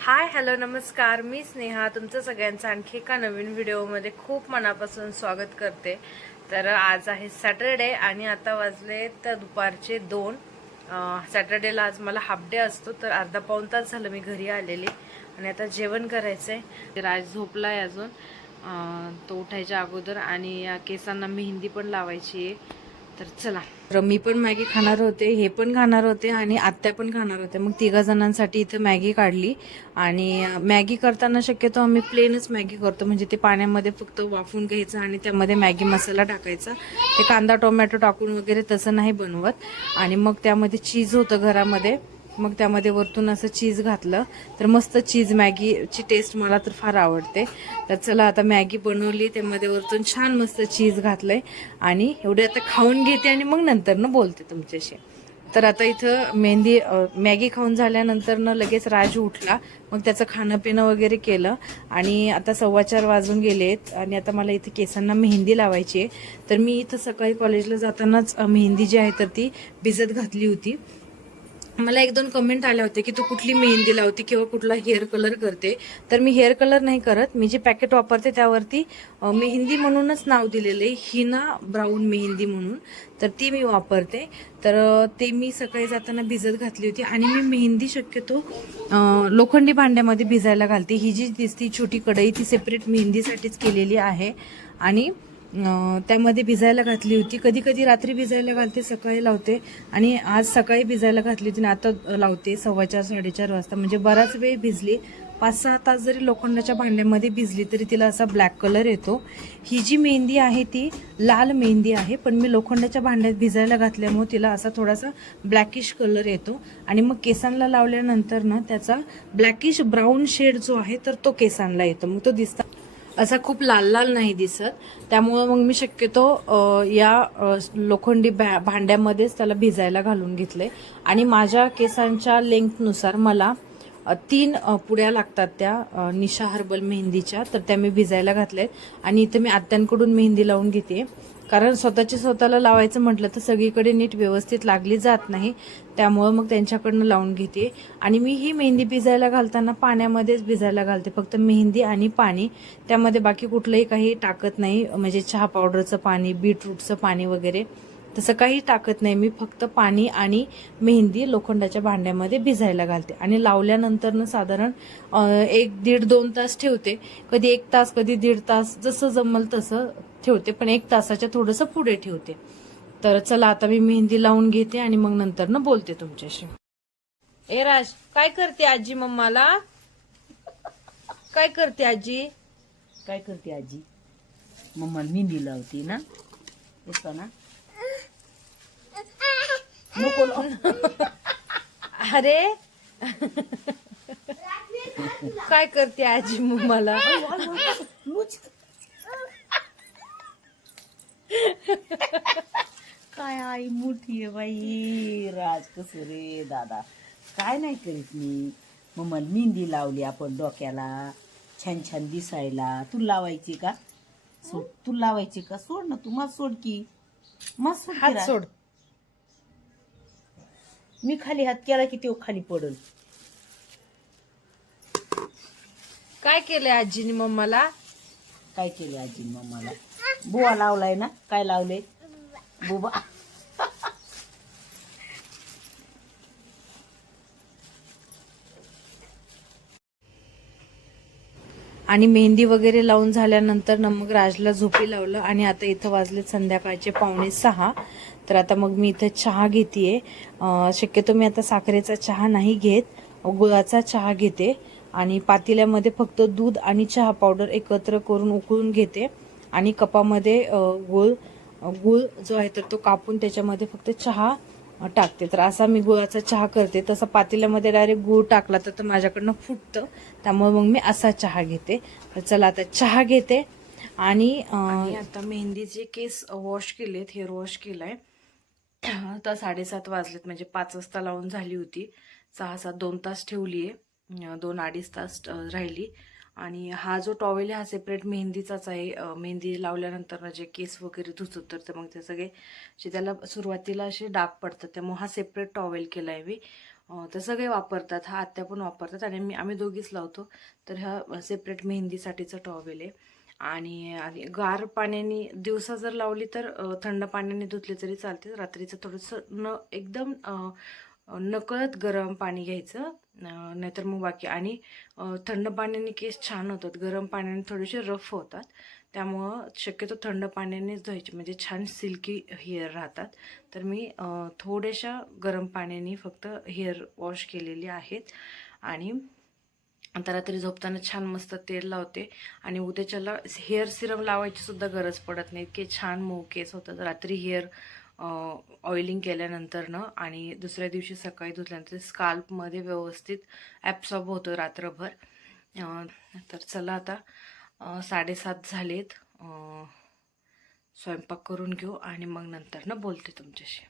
Hi hello नमस्कार. मी स्नेहा. तुमचं सगळ्यांचं आणखी एका नवीन व्हिडिओमध्ये खूप मनापासून स्वागत करते. तर आज आहे सॅटरडे आणि आता वाजले तर दुपारचे दोन. सॅटरडेला आज मला हाफ डे असतो तर अर्धा पाऊण तास झालं मी घरी आलेली. आणि आता जेवण करायचं आहे राज आहे अजून. तो उठायच्या अगोदर आणि या केसांना मेहंदी पण लावायची आहे. तर चला. तर मी पण मॅगी खाणार होते हे पण खाणार होते आणि आत्या पण खाणार होते मग तिघा जणांसाठी इथं मॅगी काढली आणि मॅगी करताना शक्यतो आम्ही प्लेनच मॅगी करतो. म्हणजे ते पाण्यामध्ये फक्त वाफून घ्यायचं आणि त्यामध्ये मॅगी मसाला टाकायचा. ते कांदा टोमॅटो टाकून वगैरे तसं नाही बनवत. आणि मग त्यामध्ये चीज होतं घरामध्ये. मग त्यामध्ये वरतून असं चीज घातलं. तर मस्त चीज मॅगीची टेस्ट मला तर फार आवडते. तर चला आता मॅगी बनवली त्यामध्ये वरतून छान मस्त चीज घातलंय. आणि एवढे आता खाऊन घेते आणि मग नंतर न बोलते तुमच्याशी. तर आता इथं मेहंदी मॅगी खाऊन झाल्यानंतर न लगेच राज उठला. मग त्याचं खाणं पिणं वगैरे केलं. आणि आता सव्वा चार वाजून गेलेत आणि आता मला इथे केसांना मेहंदी लावायची आहे. तर मी इथं सकाळी कॉलेजला जातानाच मेहंदी जी आहे तर ती भिजत घातली होती. मला एक दोन कमेंट आल्या होते की तू कुठली मेहंदी लावते किंवा कुठला हेअर कलर करते. तर मी हेअर कलर नाही करत. मी जे पॅकेट वापरते त्यावरती मेहंदी म्हणूनच नाव दिलेलं आहे हिना ब्राऊन मेहंदी म्हणून. तर ती मी वापरते. तर ते मी सकाळी जाताना भिजत घातली होती आणि मी मेहंदी शक्यतो लोखंडी भांड्यामध्ये भिजायला घालते. ही जी दिसती छोटी कढई ती सेपरेट मेहंदीसाठीच केलेली आहे. आणि त्यामध्ये भिजायला घातली होती. कधी कधी रात्री भिजायला घालते सकाळी लावते. आणि आज सकाळी भिजायला घातली होती आणि आता लावते सव्वा चार साडेचार वाजता. म्हणजे बराच वेळ भिजली. पाच सहा तास जरी लोखंडाच्या भांड्यामध्ये भिजली तरी तिला असा ब्लॅक कलर येतो. ही जी मेहंदी आहे ती लाल मेहंदी आहे पण मी लोखंडाच्या भांड्यात भिजायला घातल्यामुळे तिला असा थोडासा ब्लॅकिश कलर येतो. आणि मग केसांना लावल्यानंतर ना त्याचा ब्लॅकिश ब्राऊन शेड जो आहे तर तो केसांना येतो. मग तो दिसता असा खूप लाल लाल नाही दिसत. त्यामुळं मग मी शक्यतो या लोखंडी भा- भांड्यामध्येच त्याला भिजायला घालून घेतले. आणि माझ्या केसांच्या लेंथनुसार मला तीन पुड्या लागतात त्या निशा हर्बल मेहंदीच्या. तर त्या मी भिजायला घातल्या आणि इथं मी आत्यांकडून मेहंदी लावून घेते कारण स्वतःची स्वतःला लावायचं म्हटलं तर सगळीकडे नीट व्यवस्थित लागली जात नाही. त्यामुळं मग त्यांच्याकडनं लावून घेते. आणि मी ही मेहंदी भिजायला घालताना पाण्यामध्येच भिजायला घालते. फक्त मेहंदी आणि पाणी. त्यामध्ये बाकी कुठलंही काही टाकत नाही. म्हणजे चहा पावडरचं पाणी बीटरूटचं पाणी वगैरे. तसं काही टाकत नाही. मी फक्त पाणी आणि मेहंदी लोखंडाच्या भांड्यामध्ये भिजायला घालते. आणि लावल्यानंतरनं साधारण एक दीड दोन तास ठेवते. कधी एक तास कधी दीड तास जसं जमल तसं ठेवते पण एक तासाच्या थोडंसं पुढे ठेवते. तर चला आता मी मेहंदी लावून घेते आणि मग नंतर ना बोलते तुमच्याशी. ए राज काय करते आजी मम्माला? काय करते आजी? काय करते आजी? मम्मा मेहंदी लावते ना? येतो ना? नको. अरे? काय करते आजी मम्माला? काय आई मोठी आहे बाई. राज कस रे दादा. काय नाही करीत मी. मम्मा मेहंदी लावली आपण डोक्याला. छान छान दिसायला. तू लावायची का? सोड. तू लावायची का? सोड ना तू. मग सोड की. मग सोड की हात राज. सोड. मी खाली हात केला की तो खाली पडल. काय केलंय आजीने मम्माला? काय केले आजी मम्माला? बुवा लावलाय ना? काय लावले? बुबा. आणि मेहंदी वगैरे लावून झाल्यानंतर ना मग राजला झोपी लावलं आणि आता इथं वाजले संध्याकाळचे पावणे सहा. तर आता मग मी इथं चहा घेतेय. शक्यतो मी आता साखरेचा चहा नाही घेत. गुळाचा चहा घेते. आणि पातेल्यामध्ये फक्त दूध आणि चहा पावडर एकत्र करून उकळून घेते. आणि कपामध्ये गुळ गुळ जो आहे तर तो कापून त्याच्यामध्ये फक्त चहा टाकते. तर असा मी गुळाचा चहा करते. तसा पातेल्यामध्ये डायरेक्ट गुळ टाकला तर माझ्याकडनं फुटतं. त्यामुळे मग मी असा चहा घेते. तर चला आता चहा घेते. आणि आता मेहंदीचे केस वॉश केलेत हेअर वॉश केलाय. आता साडेसात वाजलेत म्हणजे पाच वाजता लावून झाली होती. सहा सात दोन तास ठेवली आहे दोन अडीच तास राहिली. आणि हा जो टॉवेल आहे हा सेपरेट मेहंदीचाच आहे. मेहंदी लावल्यानंतर ना जे केस वगैरे धुतो तर ते मग ते सगळे जे त्याला सुरुवातीला असे डाग पडतात त्यामुळे हा सेपरेट टॉवेल केला आहे मी तर सगळे वापरतात हा आत्या पण वापरतात आणि मी आम्ही दोघीच लावतो. तर ह्या सेपरेट मेहंदीसाठीचं टॉवेल आहे. आणि आणि गार पाण्याने दिवसा जर लावली तर थंड पाण्याने धुतली तरी चालते. रात्रीचं थोडंसं न एकदम नकळत गरम पाणी घ्यायचं नाहीतर मग बाकी आणि थंड पाण्याने केस छान होतात. गरम पाण्याने थोडेसे रफ होतात. त्यामुळं शक्यतो थंड पाण्यानेच धुवायचे. म्हणजे छान सिल्की हेअर राहतात. तर मी थोड्याशा गरम पाण्याने फक्त हेअर वॉश केलेली आहेत. आणि आता रात्री झोपताना छान मस्त तेल लावते. आणि उद्याच्याला हेअर सिरम लावायची सुद्धा गरज पडत नाही. की छान मऊ केस होतात. रात्री हेअर ऑइलिंग केल्यानंतरनं आणि दुसऱ्या दिवशी सकाळी धुतल्यानंतर स्काल्पमध्ये व्यवस्थित ॲब्सॉर्ब होतो रात्रभर. तर चला आता साडेसात झालेत. स्वयंपाक करून घेऊ आणि मग नंतर ना बोलते तुमच्याशी.